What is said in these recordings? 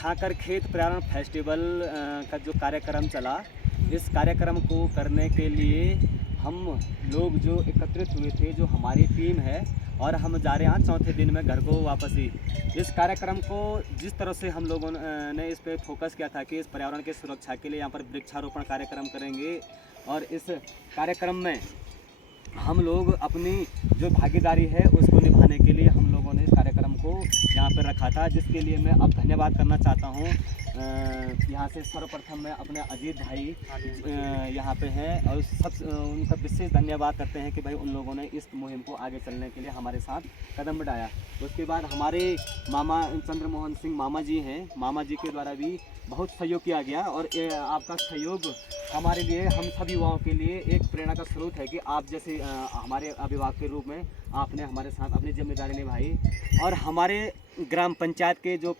खाकर खेत पर्यावरण फेस्टिवल का जो कार्यक्रम चला, इस कार्यक्रम को करने के लिए हम लोग जो एकत्रित हुए थे, जो हमारी टीम है, और हम जा रहे हैं आज चौथे दिन में घर को वापस ही। इस कार्यक्रम को जिस तरह से हम लोगों ने इस पे फोकस किया था कि इस पर्यावरण की सुरक्षा के लिए यहाँ पर वृक्षारोपण कार्यक्रम करेंगे, और इस कार्यक्रम में हम लोग अपनी जो भागीदारी है उसको निभाने के लिए हम लोगों ने इस कार्यक्रम को यहाँ पर रखा था, जिसके लिए मैं अब धन्यवाद करना चाहता हूँ। यहाँ से सर्वप्रथम मैं अपने अजीत भाई यहाँ पे हैं, और सब उनका विशेष धन्यवाद करते हैं कि भाई उन लोगों ने इस मुहिम को आगे चलने के लिए हमारे साथ कदम बढ़ाया। उसके बाद हमारे मामा चंद्रमोहन सिंह मामा जी हैं, मामा जी के द्वारा भी बहुत सहयोग किया गया, और आपका सहयोग हमारे लिए, हम सभी युवाओं के लिए एक प्रेरणा का स्रोत है कि आप जैसे हमारे अभिभावक के रूप में आपने हमारे साथ अपनी जिम्मेदारी निभाई, और हमारे ग्राम पंचायत के जो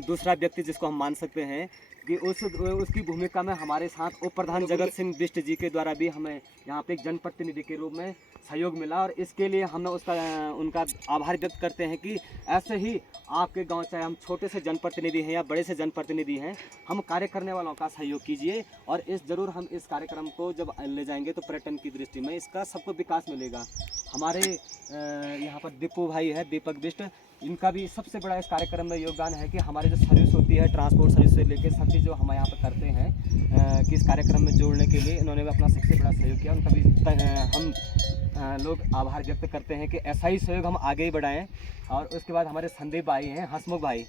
दूसरा व्यक्ति जिसको हम मान सकते हैं कि उसकी भूमिका में हमारे साथ उप प्रधान जगत सिंह बिष्ट जी के द्वारा भी हमें यहाँ पे एक जनप्रतिनिधि के रूप में सहयोग मिला, और इसके लिए हम उनका आभार व्यक्त करते हैं कि ऐसे ही आपके गांव, चाहे हम छोटे से जनप्रतिनिधि हैं या बड़े से जनप्रतिनिधि हैं, हम कार्य करने वालों का सहयोग कीजिए, और ज़रूर हम इस कार्यक्रम को जब ले जाएंगे तो पर्यटन की दृष्टि में इसका सबको विकास मिलेगा। हमारे यहाँ पर दीपू भाई है, दीपक बिष्ट, इनका भी सबसे बड़ा इस कार्यक्रम में योगदान है कि हमारी जो सर्विस होती है, ट्रांसपोर्ट सर्विस से लेकर सब चीज़ जो हम यहाँ पर करते हैं कि इस कार्यक्रम में जोड़ने के लिए इन्होंने भी अपना सबसे बड़ा सहयोग किया। उनका भी हम लोग आभार व्यक्त करते हैं कि ऐसा ही सहयोग हम आगे ही बढ़ाएं। और उसके बाद हमारे संदीप भाई हैं, हंसमुख भाई,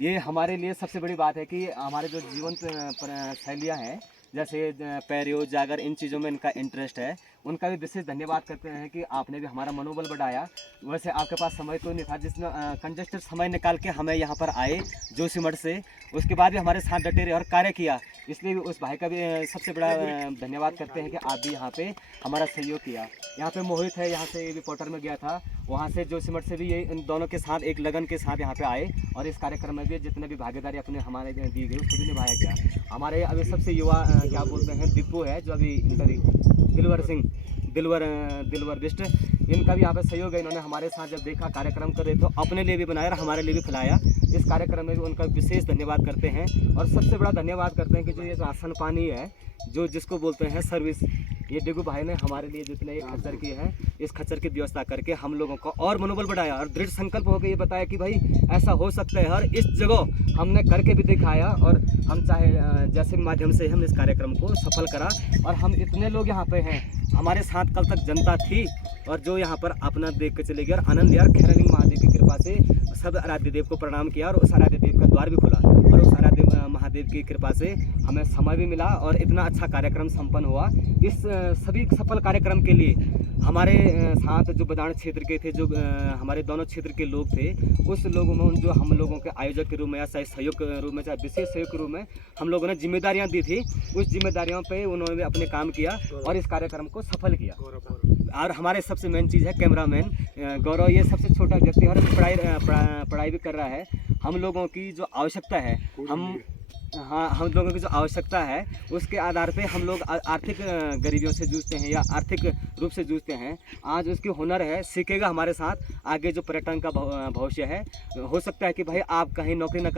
ये हमारे लिए सबसे बड़ी बात है कि हमारे जो जीवंत शैलियाँ हैं, जैसे पैरियो जागर, इन चीज़ों में इनका इंटरेस्ट है, उनका भी विशेष धन्यवाद करते हैं कि आपने भी हमारा मनोबल बढ़ाया। वैसे आपके पास समय तो नहीं था, जिसने कंजस्टेड समय निकाल के हमें यहाँ पर आए जोशीमठ से, उसके बाद भी हमारे साथ डटे रहे और कार्य किया, इसलिए भी उस भाई का भी सबसे बड़ा धन्यवाद करते हैं कि आप भी यहाँ पे हमारा सहयोग किया। यहाँ पे मोहित है, यहाँ से रिपोर्टर में गया था, वहाँ से जोशीमठ से भी ये इन दोनों के साथ एक लगन के साथ यहाँ पे आए, और इस कार्यक्रम में भी जितने भी भागीदारी अपने हमारे दी गई उसको भी निभाया गया। हमारे अभी सबसे युवा क्या बोलते हैं, दीपू है जो अभी दिलवर सिंह, दिलवर बिष्ट, इनका भी यहाँ पे सहयोग है। इन्होंने हमारे साथ जब देखा कार्यक्रम कर रहे तो अपने लिए भी बनाया और हमारे लिए भी खिलाया। इस कार्यक्रम में भी उनका विशेष धन्यवाद करते हैं, और सबसे बड़ा धन्यवाद करते हैं कि जो ये राशन पानी है, जो जिसको बोलते हैं सर्विस, ये डिगू भाई ने हमारे लिए जितने ये खच्चर किए हैं, इस खच्चर की व्यवस्था करके हम लोगों को और मनोबल बढ़ाया, और दृढ़ संकल्प होकर ये बताया कि भाई ऐसा हो सकता है, और इस जगह हमने करके भी दिखाया, और हम चाहे जैसे माध्यम से हम इस कार्यक्रम को सफल करा। और हम इतने लोग यहाँ पे हैं, हमारे साथ कल तक जनता थी, और जो यहाँ पर अपना देख के चले गए और आनंद लिया, और खैरलिंग महादेव की कृपा से सब आराध्य देव को प्रणाम किया, और उस आराध्य देव का द्वार भी खुला, और उस आराध्य महादेव की कृपा से हमें समय भी मिला, और इतना अच्छा कार्यक्रम संपन्न हुआ। इस सभी सफल कार्यक्रम के लिए हमारे साथ जो बदाण क्षेत्र के थे, जो हमारे दोनों क्षेत्र के लोग थे, उस लोगों में जो हम लोगों के आयोजक के रूप में या चाहे सहयोग के रूप में, चाहे विशेष सहयोग के रूप में हम लोगों ने जिम्मेदारियां दी थी, उस जिम्मेदारियों पे उन्होंने अपने काम किया और इस कार्यक्रम को सफल किया। और हमारे सबसे मेन चीज़ है कैमरामैन गौरव, ये सबसे छोटा व्यक्ति और पढ़ाई भी कर रहा है। हम लोगों की जो आवश्यकता है, हम लोगों की जो आवश्यकता है उसके आधार पे हम लोग आर्थिक गरीबियों से जूझते हैं या आर्थिक रूप से जूझते हैं। आज उसकी हुनर है, सीखेगा हमारे साथ, आगे जो पर्यटन का भविष्य है। हो सकता है कि भाई आप कहीं नौकरी न